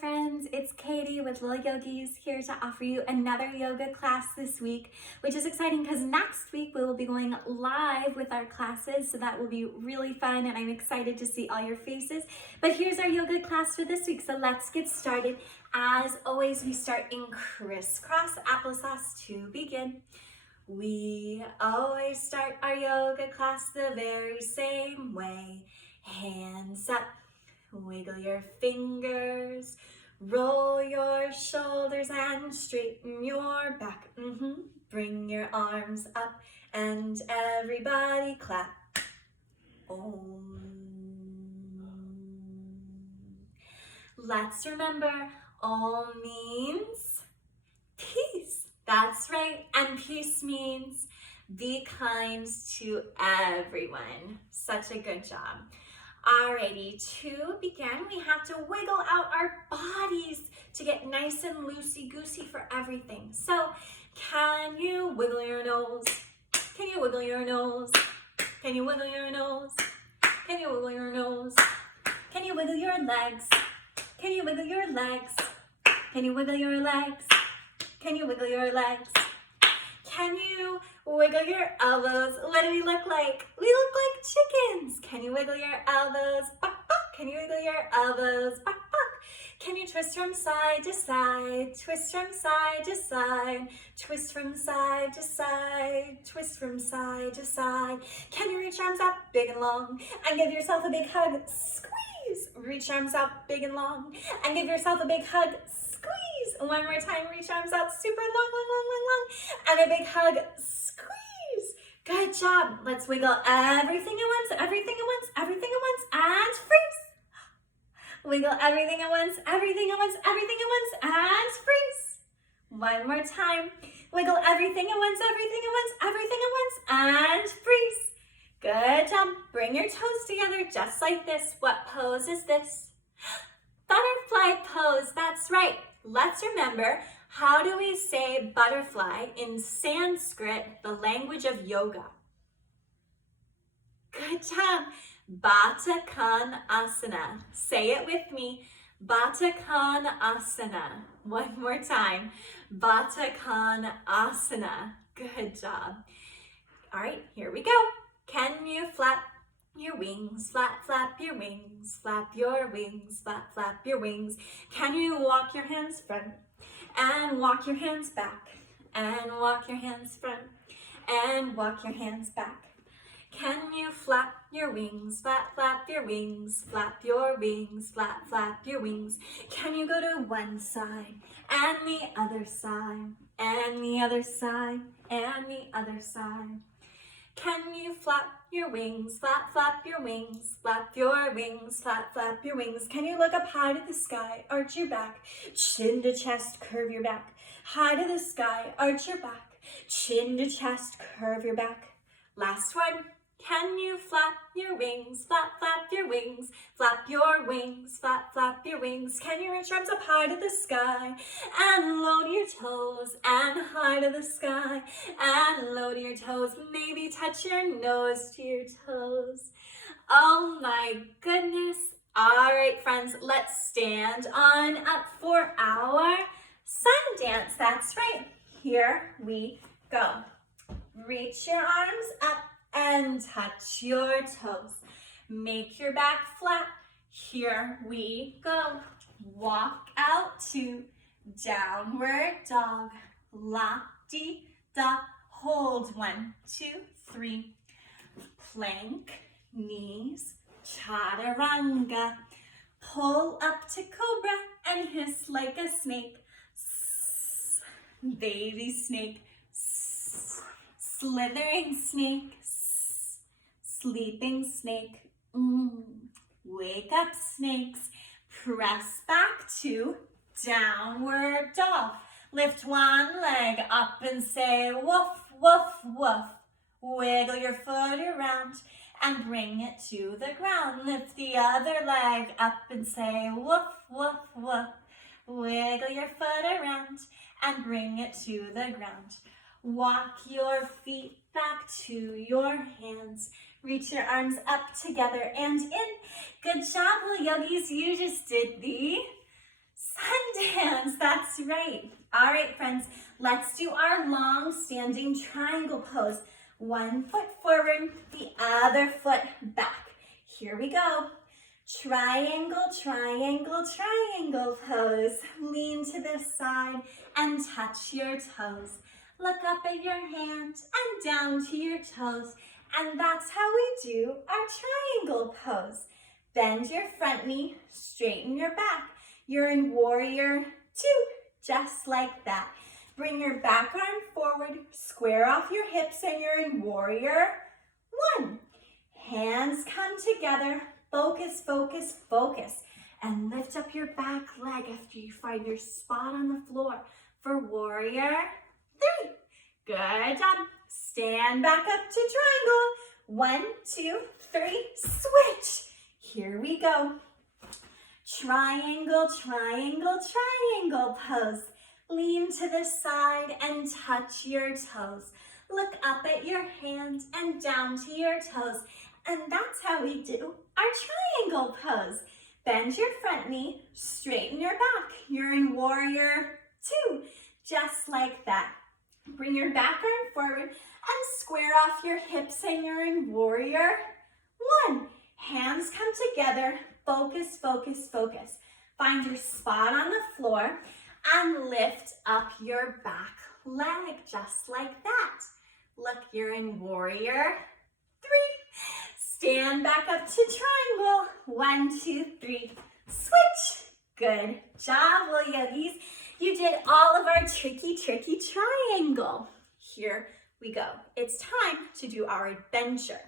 friends, it's Katie with Little Yogis here to offer you another yoga class this week, which is exciting because next week we will be going live with our classes, so that will be really fun and I'm excited to see all your faces. But here's our yoga class for this week, so let's get started. As always, we start in crisscross applesauce to begin. We always start our yoga class the very same way. Hands up. Wiggle your fingers, roll your shoulders and straighten your back. Bring your arms up and everybody clap. Om. Let's remember, Om means peace. That's right, and peace means be kind to everyone. Such a good job. Alrighty, to begin, we have to wiggle out our bodies to get nice and loosey-goosey for everything. So, can you wiggle your nose? Can you wiggle your nose? Can you wiggle your nose? Can you wiggle your nose? Can you wiggle your legs? Can you wiggle your legs? Can you wiggle your legs? Can you wiggle your legs? Can you wiggle your elbows? What do we look like? We look like chickens. Can you wiggle your elbows? Buck, buck. Can you wiggle your elbows? Buck, buck. Can you twist from side to side? Twist from side to side. Twist from side to side. Twist from side to side. Can you reach arms up big and long and give yourself a big hug? Squeeze. Reach arms up big and long and give yourself a big hug. Squeeze. One more time, reach arms out super long, long, long, long, long. And a big hug, squeeze. Good job. Let's wiggle everything at once, everything at once, everything at once, and freeze. Wiggle everything at once, everything at once, everything at once, and freeze. One more time. Wiggle everything at once, everything at once, everything at once, and freeze. Good job. Bring your toes together just like this. What pose is this? Butterfly pose, that's right. Let's remember, how do we say butterfly in Sanskrit, the language of yoga? Good job. Baddha Konasana. Say it with me. Baddha Konasana. One more time. Baddha Konasana. Good job. All right, here we go. Can you flap your wings, flap your wings, flap your wings, flap your wings. Can you walk your hands front and walk your hands back and walk your hands front and walk your hands back? Can you flap your wings, flap your wings, flap your wings, flap your wings? Can you go to one side and the other side and the other side and the other side? Can you flap your wings, flap your wings, flap your wings, flap your wings? Can you look up high to the sky, arch your back, chin to chest, curve your back? High to the sky, arch your back, chin to chest, curve your back. Last one. Can you flap your wings, flap your wings, flap your wings, flap your wings? Can you reach arms up high to the sky and low to your toes and high to the sky and low to your toes? Maybe touch your nose to your toes. Oh my goodness. All right, friends, let's stand on up for our sun dance. That's right. Here we go. Reach your arms up and touch your toes. Make your back flat. Here we go. Walk out to downward dog. La-di-da. Hold 1, 2, 3. Plank, knees, chaturanga. Pull up to cobra and hiss like a snake. Baby snake. Slithering snake. Sleeping snake. Wake up snakes. Press back to downward dog. Lift one leg up and say woof, woof, woof. Wiggle your foot around and bring it to the ground. Lift the other leg up and say woof, woof, woof. Wiggle your foot around and bring it to the ground. Walk your feet back to your hands. Reach your arms up together and in. Good job, little yogis. You just did the Sun dance, that's right. All right, friends, let's do our long standing triangle pose. One foot forward, the other foot back. Here we go. Triangle, triangle, triangle pose. Lean to the side and touch your toes. Look up at your hand and down to your toes. And that's how we do our triangle pose. Bend your front knee, straighten your back. You're in warrior 2, just like that. Bring your back arm forward, square off your hips, and you're in warrior 1. Hands come together, focus, focus, focus. And lift up your back leg after you find your spot on the floor for warrior 3. Good job. Stand back up to triangle. 1, 2, 3, switch. Here we go. Triangle, triangle, triangle pose. Lean to the side and touch your toes. Look up at your hands and down to your toes. And that's how we do our triangle pose. Bend your front knee, straighten your back. You're in warrior 2, just like that. Bring your back arm forward and square off your hips, and you're in warrior 1. Hands come together, focus, focus, focus. Find your spot on the floor and lift up your back leg, just like that. Look, you're in warrior 3. Stand back up to triangle. 1, 2, 3, switch. Good job, Willow Yogis. You did all of our tricky triangle. Here we go. It's time to do our adventure.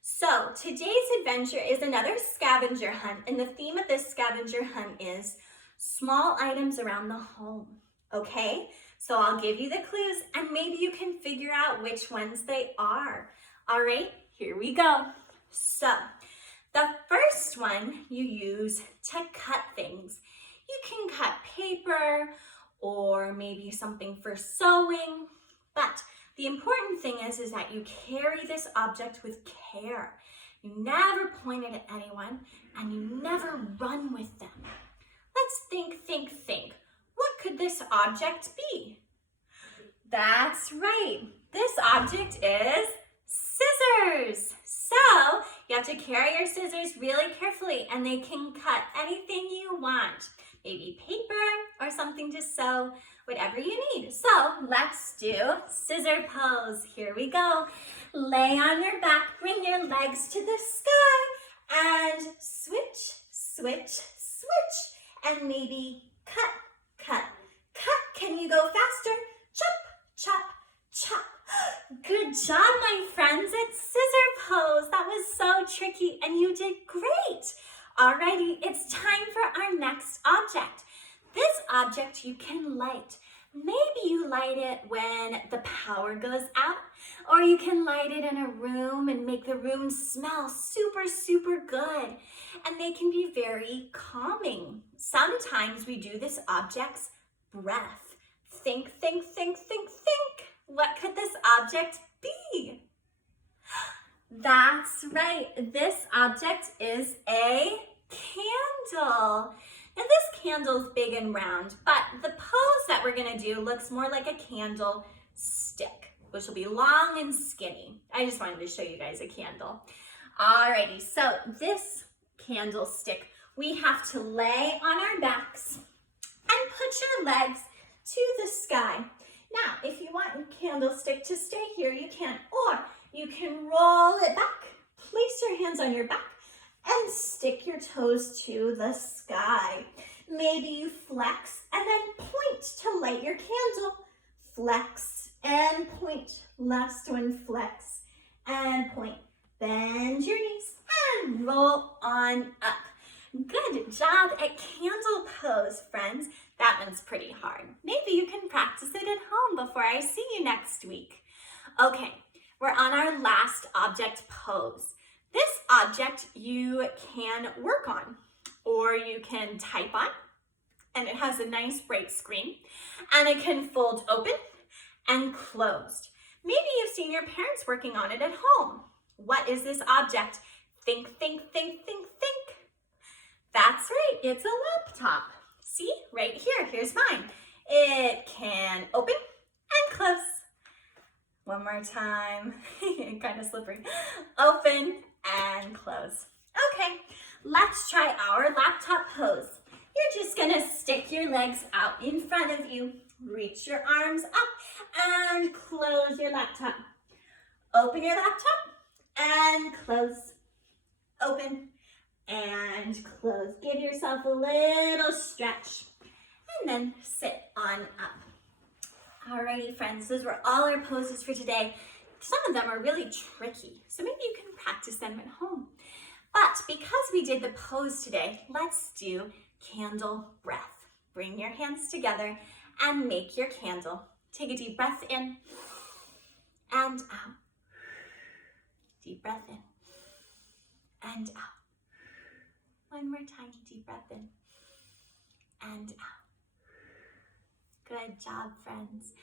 So today's adventure is another scavenger hunt, and the theme of this scavenger hunt is small items around the home, okay? So I'll give you the clues and maybe you can figure out which ones they are. All right, here we go. So the first one you use to cut things. You can cut paper or maybe something for sewing, but the important thing is that you carry this object with care. You never point it at anyone and you never run with them. Let's think. What could this object be? That's right. This object is scissors. So you have to carry your scissors really carefully and they can cut anything you want. Maybe paper or something to sew, whatever you need. So let's do scissor pose. Here we go. Lay on your back, bring your legs to the sky and switch, switch, switch. And maybe cut. Can you go faster? Chop. Good job, my friends. It's scissor pose. That was so tricky and you did great. Alrighty, it's time for our next object. This object you can light. Maybe you light it when the power goes out, or you can light it in a room and make the room smell super good. And they can be very calming. Sometimes we do this object's breath. Think. What could this object be? That's right. This object is a candle. Now this candle's big and round, but the pose that we're gonna do looks more like a candle stick, which will be long and skinny. I just wanted to show you guys a candle. Alrighty, so this candlestick, we have to lay on our backs and put your legs to the sky. Now, if you want your candlestick to stay here, you can, or you can roll it back, place your hands on your back, and stick your toes to the sky. Maybe you flex and then point to light your candle. Flex and point. Last one, flex and point. Bend your knees and roll on up. Good job at candle pose, friends. That one's pretty hard. Maybe you can practice it at home before I see you next week. Okay, we're on our last object pose. This object you can work on or you can type on, and it has a nice bright screen, and it can fold open and closed. Maybe you've seen your parents working on it at home. What is this object? Think. That's right, it's a laptop. See, right here, here's mine. It can open and close. One more time, kind of slippery. Open and close. Okay, let's try our laptop pose. You're just gonna stick your legs out in front of you, reach your arms up and close your laptop. Open your laptop and close. Open and close. Give yourself a little stretch and then sit on up. Alrighty friends, those were all our poses for today. Some of them are really tricky, so maybe you can practice them at home. But because we did the pose today, let's do candle breath. Bring your hands together and make your candle. Take a deep breath in and out. Deep breath in and out. One more time, deep breath in and out. Good job, friends.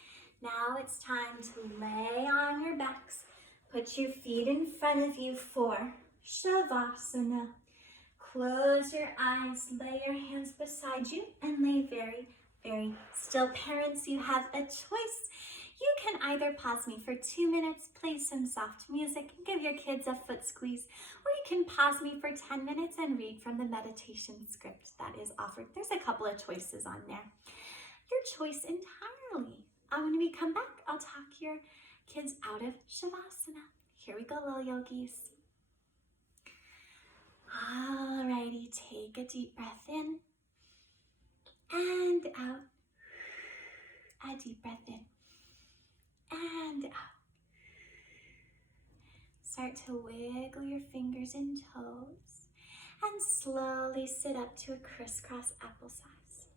Now it's time to lay on your backs. Put your feet in front of you for Shavasana. Close your eyes, lay your hands beside you, and lay very, very still. Parents, you have a choice. You can either pause me for 2 minutes, play some soft music, and give your kids a foot squeeze, or you can pause me for 10 minutes and read from the meditation script that is offered. There's a couple of choices on there. Your choice entirely. When we come back, I'll talk your kids out of Shavasana. Here we go, little yogis. Alrighty, take a deep breath in and out. A deep breath in and out. Start to wiggle your fingers and toes and slowly sit up to a crisscross applesauce.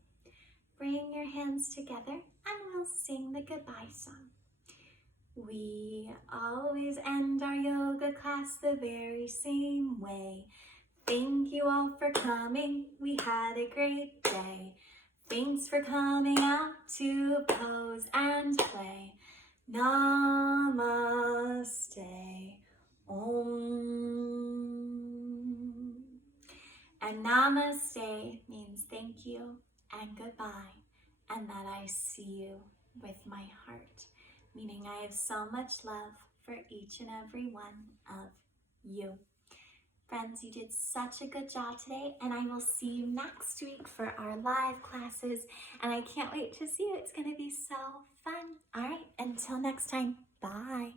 Bring your hands together and we'll sing the goodbye song. We always end our yoga class the very same way. Thank you all for coming. We had a great day. Thanks for coming out to pose and play. Namaste. Om. And namaste means thank you and goodbye, and that I see you with my heart, meaning I have so much love for each and every one of you. Friends, you did such a good job today, and I will see you next week for our live classes, and I can't wait to see you. It's going to be so fun. All right, until next time, bye.